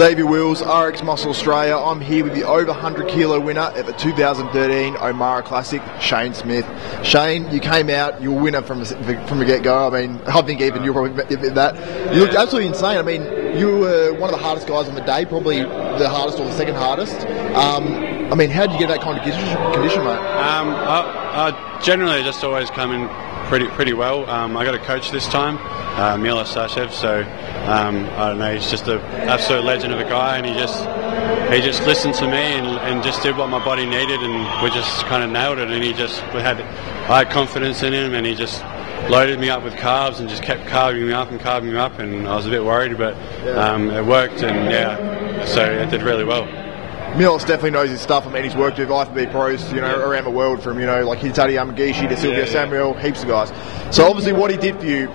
Xavier Wills, RX Muscle Australia. I'm here with the over 100 kilo winner at the 2013 O'Mara Classic, Shayne Smith. Shayne, you came out, you were winner from the get-go. I mean, I think even you'll probably admit that. You looked absolutely insane. I mean, you were one of the hardest guys on the day, probably the hardest or the second hardest. I mean, how did you get that kind of condition, mate? I generally just always come in pretty well. I got a coach this time, Mila Sashev, so I don't know, he's just an absolute legend of a guy, and he just listened to me and just did what my body needed, and we just kind of nailed it. And I had confidence in him, and he just loaded me up with carbs and just kept carving me up, and I was a bit worried, but it worked, and so it did really well. Milos definitely knows his stuff. I mean, he's worked with IFBB pros, around the world, from, like Hitati Yamagishi to Silvio Samuel, heaps of guys. So obviously what he did for you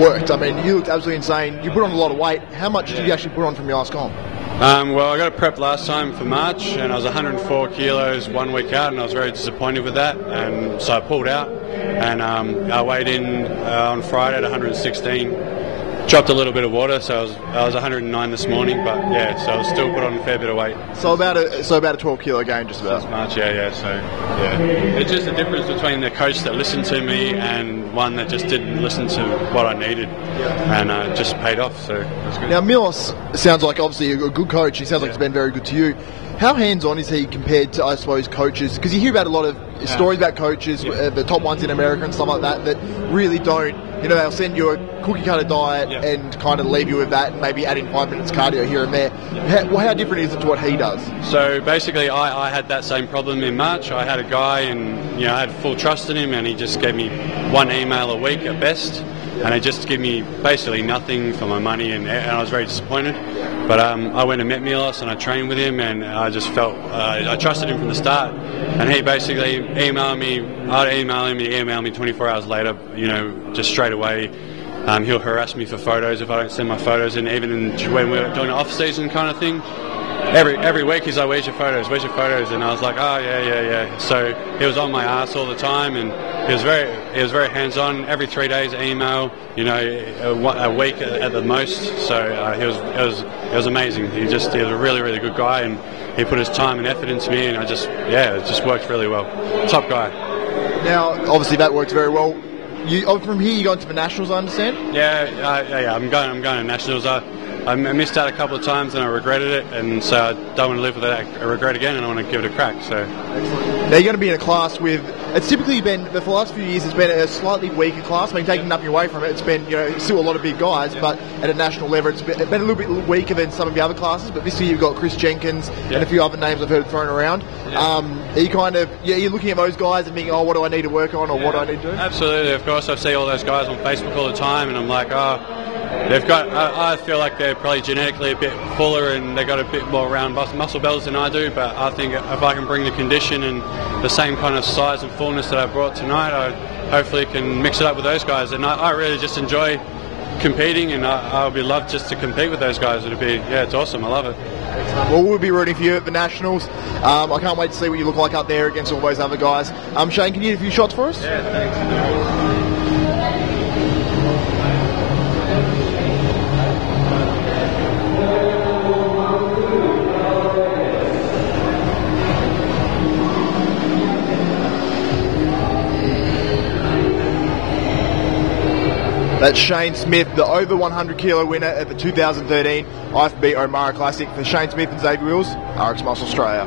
worked. I mean, you looked absolutely insane. You put on a lot of weight. How much did you actually put on from your last comp? Well, I got a prep last time for March, and I was 104 kilos 1 week out, and I was very disappointed with that, and so I pulled out, and I weighed in on Friday at 116. Dropped a little bit of water, so I was 109 this morning, but so I was still put on a fair bit of weight. So about a 12 kilo gain, just about. Since March, so it's just the difference between the coach that listened to me and one that just didn't listen to what I needed, and just paid off. So that's good. Now Milos sounds like obviously a good coach. He sounds like he's been very good to you. How hands-on is he compared to, I suppose, coaches? Because you hear about a lot of stories about coaches, the top ones in America and stuff like that really don't. They'll send you a cookie-cutter diet and kind of leave you with that, and maybe add in 5 minutes cardio here and there. How different is it to what he does? So basically, I had that same problem in March. I had a guy, and I had full trust in him, and he just gave me 1 email a week at best, and he just gave me basically nothing for my money, and I was very disappointed. But I went and met Milos, and I trained with him, and I just felt I trusted him from the start. And he basically emailed me. I'd email him, he'd email me 24 hours later. Just straight away. He'll harass me for photos if I don't send my photos in, even when we're doing an off-season kind of thing. Every week he's like, "Where's your photos? Where's your photos?" And I was like, "Oh yeah." So he was on my ass all the time, and he was very hands-on. Every 3 days email, a week at the most. So it was amazing. He was a really, really good guy, and he put his time and effort into me, and it just worked really well. Top guy. Now, obviously that works very well. From here, you going to the Nationals, I understand? Yeah. I'm going to Nationals. I missed out a couple of times and I regretted it, and so I don't want to live with that regret again, and I want to give it a crack. So, excellent. Now you're going to be in a class with. It's typically been for the last few years. It's been a slightly weaker class. I mean, taking nothing away from it, it's been still a lot of big guys, but at a national level, it's been a little bit weaker than some of the other classes. But this year you've got Chris Jenkins and a few other names I've heard thrown around. Are you kind of you're looking at those guys and thinking, oh, what do I need to work on, or what do I need to do? Absolutely, of course. I see all those guys on Facebook all the time, and I'm like, they've got. I feel like they're probably genetically a bit fuller, and they've got a bit more round muscle bells than I do. But I think if I can bring the condition and the same kind of size and fullness that I brought tonight, I hopefully can mix it up with those guys. And I really just enjoy competing, and I would love just to compete with those guys. It's awesome. I love it. Well, we'll be rooting for you at the Nationals. I can't wait to see what you look like up there against all those other guys. Shayne, can you do a few shots for us? Yeah, thanks. That's Shayne Smith, the over 100 kilo winner at the 2013 IFBB O'Mara Classic. For Shayne Smith and Xavier Wills, RX Muscle Australia.